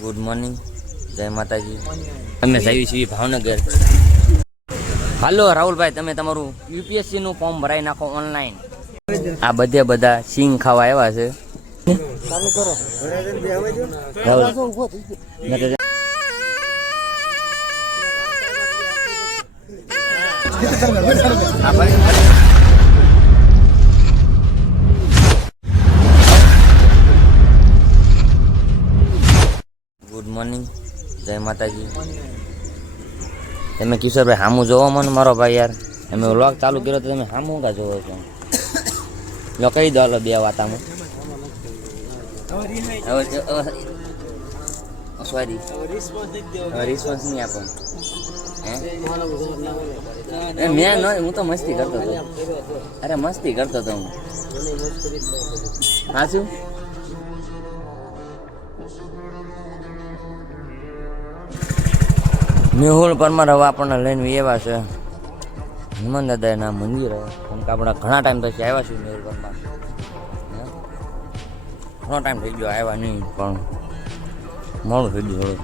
Good morning, જય માતાજી. અમે જઈએ છીએ ભાવનગર. હાલો રાહુલભાઈ, તમે તમારું યુપીએસસી નું ફોર્મ ભરાઈ નાખો ઓનલાઈન. આ બધા સિંગ ખાવા આવ્યા છે. ગુડ મોર્નિંગ, જય માતાજી. તમે કિશોરભાઈ હામું જોવો મને મારો ભાઈ યાર. અમે વ્લોગ ચાલુ કર્યો તો તમે હામું કા જોવો છો? લો કહી દો બે વાતામાં. સોરી રિસ્પોન્સ નહીં આપો. મેં હું તો મસ્તી કરતો હતો. અરે મસ્તી કરતો હતો હું. હા શું મેહુલ પરમાર હવે આપણને લઈને એવા છે હનુમાન દાદાના મંદિર. કેમ કે આપણા ઘણા ટાઈમ પછી આવ્યા છીએ મેહુલ પરમાર. ઘણો ટાઈમ થઈ ગયો આવ્યા નહીં, પણ મોડું થઈ ગયું હવે.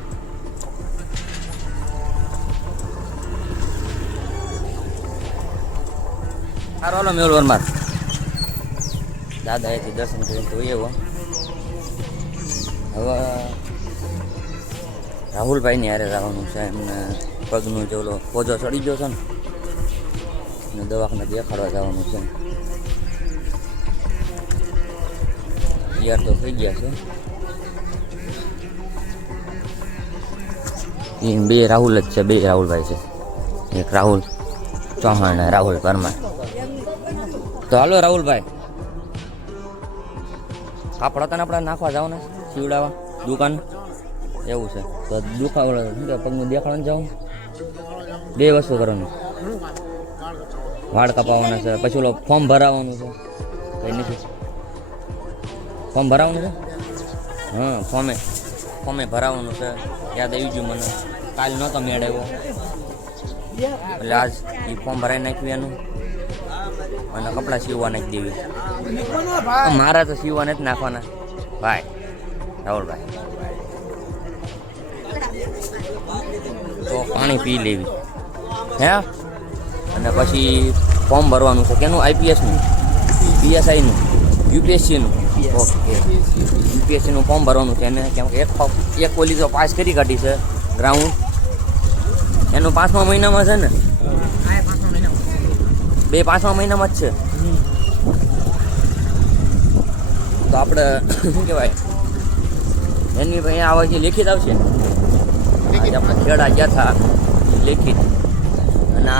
સારો હાલો મેહુલ પરમાર. દાદા એથી દર્શન કરીને તો એવો હવે રાહુલભાઈની હારે જવાનું છે. એમને પગનું ચોલો પોજો ચડી ગયો છે ને, અને દવાખાને દેખાડવા જવાનું છે. તૈયાર તો થઈ ગયા છે. એ બે રાહુલ જ છે, બે રાહુલભાઈ છે. એક રાહુલ ચૌહાણ અને રાહુલ પરમાર. તો હાલો રાહુલભાઈ, કાપડ હતા ને આપણે નાખવા જાવ ને સીવડાવવા દુકાન. એવું છે તો દુખાવડે શું કે પગનું દેખાડવાનું જાઉં. બે વસ્તુ કરવાની, વાળ કપાવવાના છે, પછી ઓલો ફોર્મ ભરાવવાનું છે. કંઈ નથી, ફોર્મ ભરાવવાનું છે. હા ફોર્મે ભરાવવાનું છે. યાદ આવી ગયું મને, કાલ નહોતો મેળ આવ્યો એટલે આજ એ ફોર્મ ભરાઈ નાખ્યું એનું, અને કપડાં સીવવા નાખી દેવી. મારા તો સીવવા નથી નાખવાના ભાઈ રાહુલભાઈ. તો પાણી પી લેવી હે. અને પછી ફોર્મ ભરવાનું છે. કેનું? આઈપીએસનું, પીએસઆઈનું, યુપીએસસીનું. ઓકે, યુપીએસસીનું ફોર્મ ભરવાનું છે એને. કેમ કે એક પોલીસ તો પાસ કરી કાઢી છે ગ્રાઉન્ડ. એનું 5મા મહિનામાં છે ને, બે 5મા મહિનામાં જ છે. તો આપણે શું કહેવાય એની ભાઈ આવે છે લેખિત આવશે. આપણે ખેડા ગયા હતા લેખિત. અને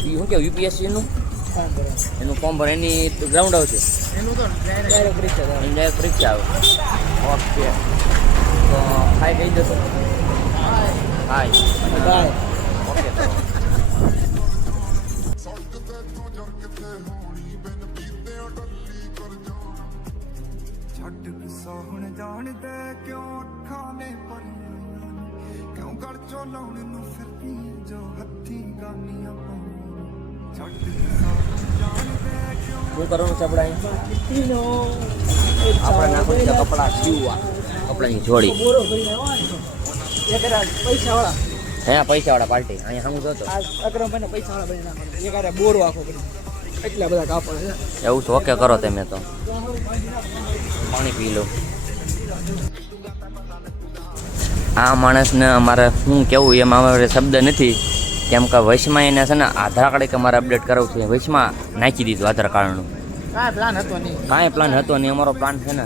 શું કહેવાય યુપીએસસીનું એનું ફોર્મ ભરે એની ગ્રાઉન્ડ આવશે. ડાયરેક્ટ પરીક્ષા આવે. ઓકે, તો હાય કહી દો. હાય ઓકે. શું કરવાનું છે આપણે? આપણે નાખવાનું છે કપડાં સીવવા, કપડાની જોડી. હે પૈસાવાળા પાર્ટી અહીંયા હું જોતો અક્રમભાઈને પૈસાવાળા બની નાખવાનું. એક આરે બોરો આખો કરી એટલા બધા કાપડ છે. એવું છે. ઓકે કરો તમે. તો પાણી પી લો. આ માણસને અમારે શું કેવું એમાં અમારે શબ્દ નથી. કેમ કે વચમાં એને છે ને આધાર કાર્ડ કે અમારે અપડેટ કરાવવું છે. વચમાં નાખી દીધું આધાર કાર્ડનું. કાંઈ પ્લાન હતો નહીં. અમારો પ્લાન છે ને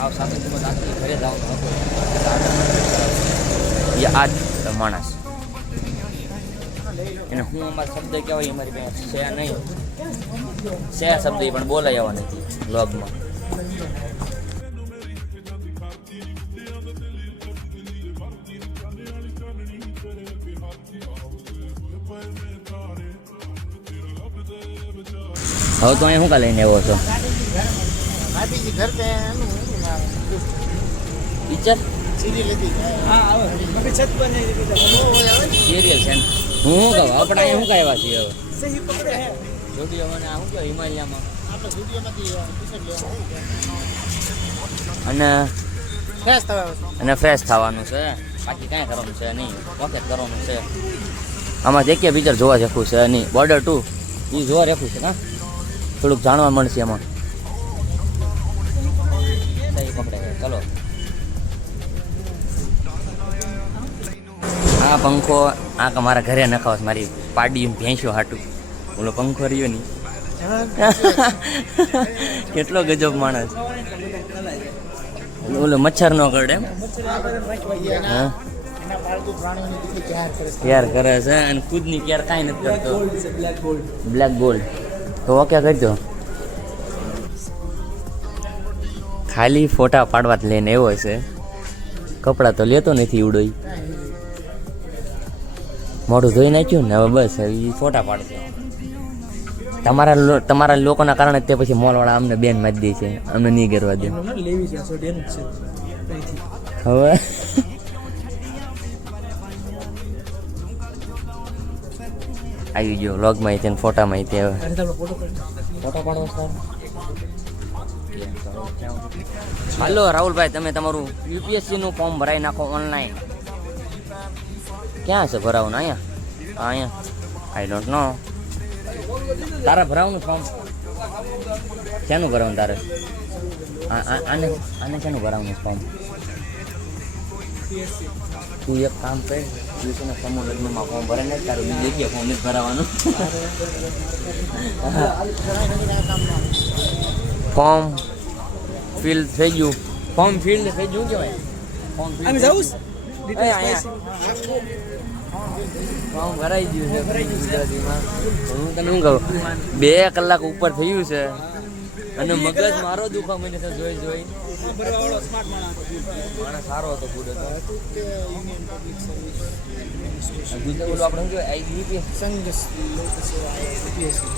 આવ સાથે ઘરે જવાનો હતો. એ આ જ માણસ એને હું અમારા શબ્દ કહેવાય અમારી પાસે છે નહીં. છે શબ્દ એ પણ બોલાય આવવા નથી બ્લોગમાં. હવે તો અહીંયા શું કા લઈને આવ્યો છો? પિક્ચર સિરિયલ છે ને. હું કહું આપણે અહીંયા શું કાંઈ છીએ હવે જોડીઓ મને શું કહે હિમાલયામાં અને ફ્રેશ થવા અને ફ્રેશ થવાનું છે, બાકી કાંઈ કરવાનું છે નહીં, વખત કરવાનું છે. આમાં જે કે પિક્ચર જોવા જેવું છે નહીં, બોર્ડર 2 એ જોવા રેખું છે. હા, થોડુંક જાણવા મળશે એમાં. પકડે ચલો. આ પંખો આ કે મારા ઘરે નખાવસ, મારી પાડી ભેંસો હાટું. ઓલો પંખો રહ્યો નહીં. કેટલો ગજબ માણસ. ઓલો મચ્છર નો કરડે એમ. હા, કેર કરે છે અને ખુદની કેર કાંઈ નથી કરતો. બ્લેક ગોલ્ડ તો ઓકે કરજો. ખાલી ફોટા પાડવા જ લઈને એવો છે, કપડાં તો લેતો નથી ઉડોઈ. મોઢું ધોઈ નાખ્યું ને હવે બસ હવે ફોટા પાડશે. તમારા લોકોના કારણે તે પછી મોલવાળા અમને બેન મારી દે છે, અમને નહીં કરવા દે. હવે આવી ગયો વ્લોગમાં છે ને ફોટામાં તે. હવે ફોટા પાડવા. હાલો રાહુલભાઈ, તમે તમારું યુપીએસસી નું ફોર્મ ભરાઈ નાખો ઓનલાઈન. ક્યાં છે ભરાવું? અહીંયા આઈ ડોન્ટ નો. તારે ભરાવવાનું ફોર્મ? શેનું ભરાવું તારે? આને શેનું ભરાવવાનું ફોર્મ? તું એક કામ કર, ટ્યુશન સમૂહ લગ્નમાં ફોર્મ ભરે ને તારું બીજી જગ્યાએ ફોર્મ નથી ભરાવાનું. ફોર્મ ફિલ થઈ ગયું. ફોર્મ ફિલ થઈ ગયું કેવાય? ફોર્મ ફિલ ફોર્મ ભરાઈ ગયું છે ગુજરાતીમાં. હું તને શું કહું, 2 કલાક ઉપર થયું છે અને મગજ મારો દુખા મને છે જોઈ. માણસ સારો હતો, ગુડ હતો.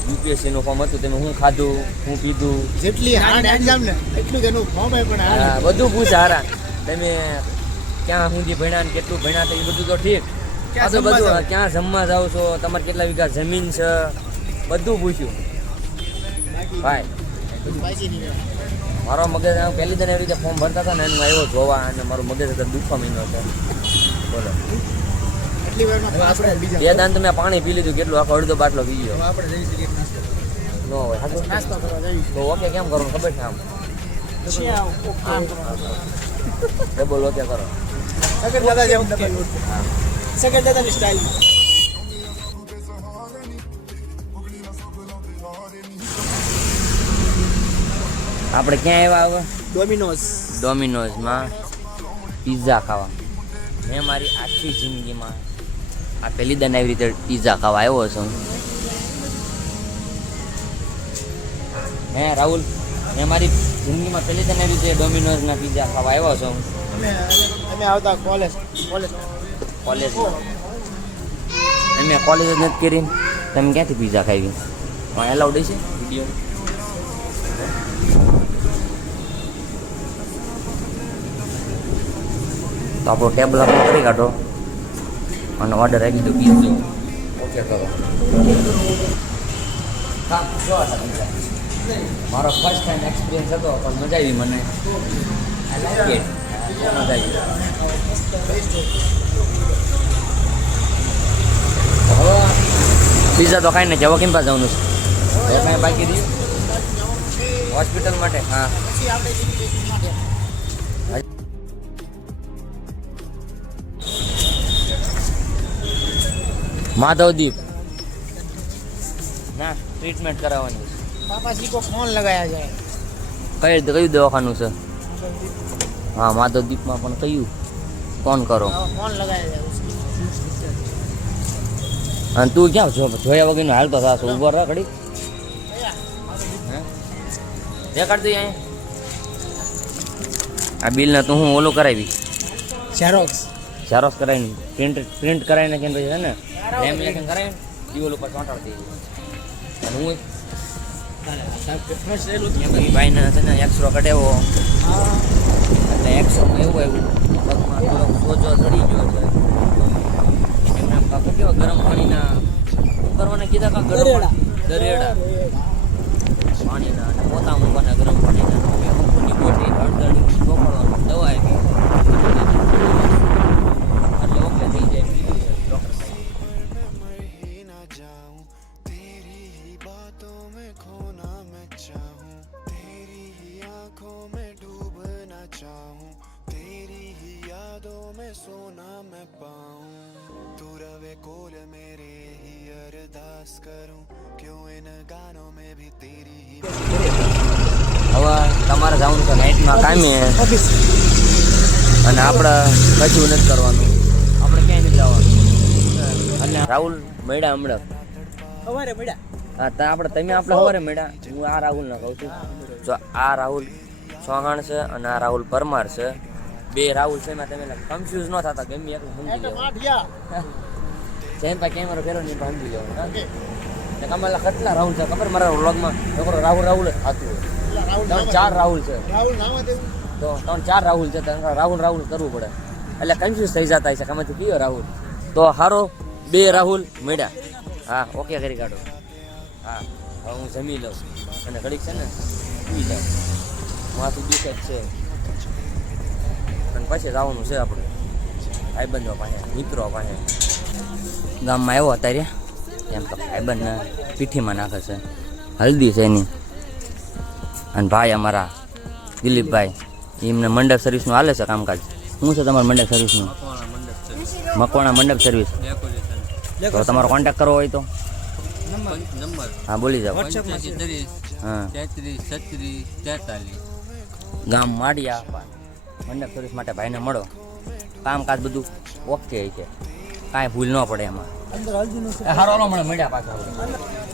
યુપીએસસી નું ફોર્મ હતું. તમે હું ખાધું, હું પીધું, જેટલી હાર્ડ એક્ઝામ ને એટલું તેનું ફોર્મ પણ બધું પૂછ. હારા તમે ક્યાં સુધી ભણ્યા ને કેટલું ભણ્યા હતા એ બધું તો ઠીક. આ તો બધું ક્યાં જમવા જાવ છો, તમારે કેટલા વીઘા જમીન છે, બધું પૂછ્યું ભાઈ. મારો મગજ પહેલી દિન એવી રીતે ફોર્મ ભરતા હતા ને એનું આવ્યો જોવા અને મારું મગજ દુખવા મહિનો હતો. બોલો, 2 દાન તો મેં પાણી પી લીધું, કેટલું આખો અડધો બાટલો પી ગયો. ન હોય તો ઓકે કેમ કરવું ખબર છે? આમ ડબલ ઓકે કરો. આપણે ક્યાં આવ્યા? ડોમિનોઝમાં પિઝા ખાવા. મેં મારી આખી જિંદગીમાં આ પહેલી દાન આવી રીતે પિઝા ખાવા આવ્યો છું. હે રાહુલ, મેં મારી જિંદગીમાં પહેલી દાન આવી રીતે ડોમિનોઝના પિઝા ખાવા આવ્યો છું. અમે આવતા કોલેજ અમે કોલેજ જ નથી કરી. તમે ક્યાંથી પિઝા ખાવી? એલાઉડ છે વિડીયો? તો આપણો ટેબલ આપણે કરી કાઢો અને ઓર્ડર આપી દો પીઝો. ઓકે કરો. હા, મારો ફર્સ્ટ ટાઈમ એક્સપિરિયન્સ હતો પણ મજા આવી મને. I like it. મજા આવી. હવે પિઝા તો ખાઈને જવા કેમ પાસે જવાનું છે? હવે કાંઈ બાકી રહ્યું હોસ્પિટલ માટે? હા, માધવદીપ ના ટ્રીટમેન્ટ કરાવવાની છે. પાપાજી કો ફોન લગાયા જાય. કયું દવાખાનું છે? હા, માધવદીપમાં પણ કયું ફોન કરો? ફોન લગાયા જાય. અને તું ક્યાં જોયા વગરનો હાલતો થશો? ઉભો રહ ઘડી. દેખાડ દઈ અહીંયા આ બિલને તો હું ઓલું કરાવી ઝેરોક્સ કરાવીને પ્રિન્ટ કરાવીને કે પછી છે ને લેમિનેશન કરાવીને દીવાલ ઉપર ચોંટાડી દઈએ. અને હું ભાઈને છે ને એક્સરો કઢાવ્યો એટલે એક્સરોમાં એવું આવ્યું પગમાં થોડોક સોજો ચડી ગયો છે. એમને આમ કાંક કેવા ગરમ પાણીના શું કરવાના કીધા? કાંક દરેડા પાણીના અને પોતા મૂકવાના ગરમ પાણીના. ગોઠવી હળદર ચોપડવાનું દવા આપી. सोना मैं पाऊं तू रवे कोल मेरे ही अरदास करूं क्यों इन गानों में भी तेरी ही હવે તમારે જવાનું છે નાઇટમાં કામે અને આપણે કશું નથી કરવાનું, આપણે ક્યાંય નથી જવાનું. અને રાહુલ મળ્યા હમણાં. સવારે મળ્યા. હા તો તમે આપણે સવારે મળ્યા. હું આ રાહુલને કહું છું, જો આ રાહુલ ચૌહાણ છે અને આ રાહુલ પરમાર છે. બે રાહુલ છે એમાં તમે કન્ફ્યુઝ ન થતા, ગમે એટલું સમજી લેવું. જેમ પાસે કેમેરો ફેરો ને સમજી લેવું. તમારે કેટલા રાહુલ છે ખબર? મારા વ્લોગમાં છોકરો રાહુલ જ થતું હોય. 4 રાહુલ છે, તો 4 રાહુલ છે, રાહુલ કરવું પડે એટલે કન્ફ્યુઝ થઈ જતા છે કે આમાંથી કયો રાહુલ. તો હારો 2 રાહુલ મળ્યા. હા ઓકે કરી કાઢો. હા હવે હું જમી લઉં અને ઘડીક છે ને પી જાઉં, માથું દુખે જ છે. અને પછી જવાનું છે આપણે ભાઈબંધો પાસે, મિત્રો પાસે. ગામમાં આવ્યો અત્યારે એમ તો ભાઈબંધને પીઠીમાં નાખે છે, હલ્દી છે એની. અને ભાઈ અમારા દિલીપભાઈ એમને મંડપ સર્વિસનું હાલે છે કામકાજ. શું છે તમારું મંડપ સર્વિસનું? મકવાણા મંડપ સર્વિસ. તો તમારો કોન્ટેક્ટ કરવો હોય તો હા બોલી જાઓ. હા ગામ માડિયા મંડપ સર્વિસ માટે ભાઈને મળો. કામકાજ બધું ઓકે છે, કાંઈ ભૂલ ન પડે એમાં. હારો મળે મળ્યા પાછા.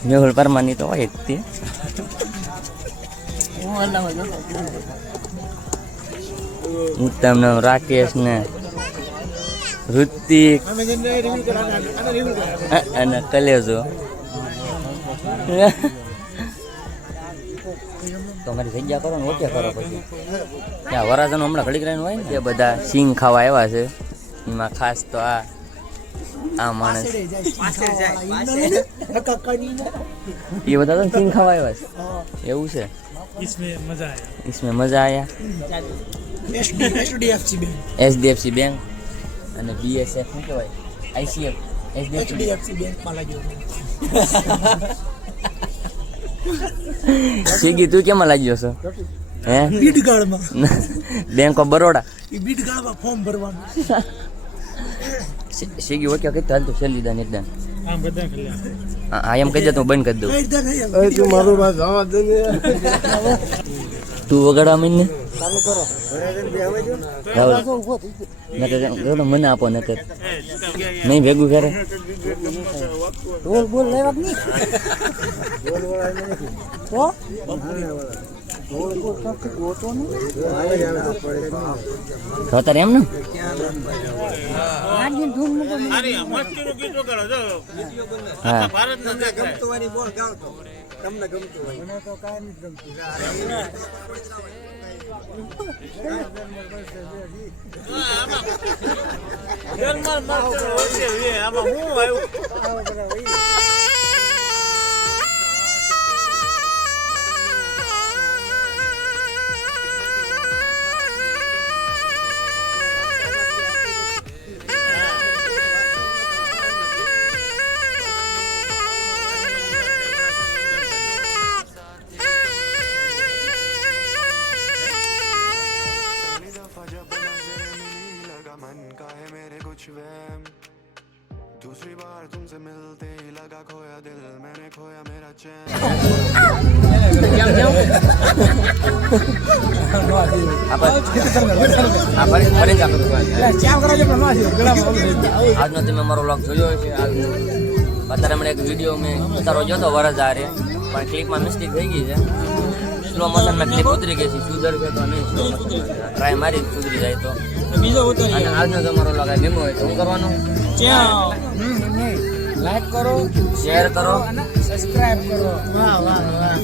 મેહુલ પરમારની તો હોય જ તે. ઉત્તમ ને રાકેશ ને ઋતિક અને કલેજો. તો મારી જગ્યા કરો ને ઓકે કરો. પછી ત્યાં વરાજાનું હમણાં ઘડીક રહીને હોય ને તે બધા સિંગ ખાવા આવ્યા છે. એમાં ખાસ તો આ માણસ એ બધા તો સિંગ ખાવા આવ્યા છે. એવું છે. इसमें मजा आया. HDFC बैंक અને BSF શું કહેવાય, ICF HDFC બેંકમાં લાગ્યો. સીગી તું કેમાં લાગ્યો છો? હે બીડગાળમાં. Bank of Baroda. એ બીડગાળમાં ફોર્મ ભરવાનું. સીગી ઓકે કઈ હાલ તો છેલ્લી દાન એકદમ આમ બધા ખલ્યા. હા એમ કહી દે તું બંધ કરી દઉં. તું મારું વાત જવા દે ને. તું વગાડવા મીન ને ચાલુ કરો. રાહુલ મને આપો નકર નહીં ભેગું કરે. બોલ લેવા નહીં તો તારે એમ ને તમને ગમતું હોય મને તો કાંઈ નથી ગમતું. दूसरी बार तुमसे मिलते ही लगा खोया दिल मैंने खोया मेरा चैन. આજનો તમે મારો વ્લોગ જોયો છે. અત્યારે હમણાં એક વિડીયો મેં ઉતારો જોતો વરજારે, પણ ક્લિપમાં મિસ્ટેક થઈ ગઈ છે. સ્લો મોશનમાં ક્લિપ ઉતરી ગઈ છે. સુધર છે તો નહીં, સ્લો મોશનમાં ટ્રાય મારી સુધરી જાય તો. અને આજનો તમારો વ્લોગ ગમ્યો હોય તો શું કરવાનું? લાઈક કરો, શેર કરો અને સબસ્ક્રાઇબ કરો. વાહ વાહ વાહ.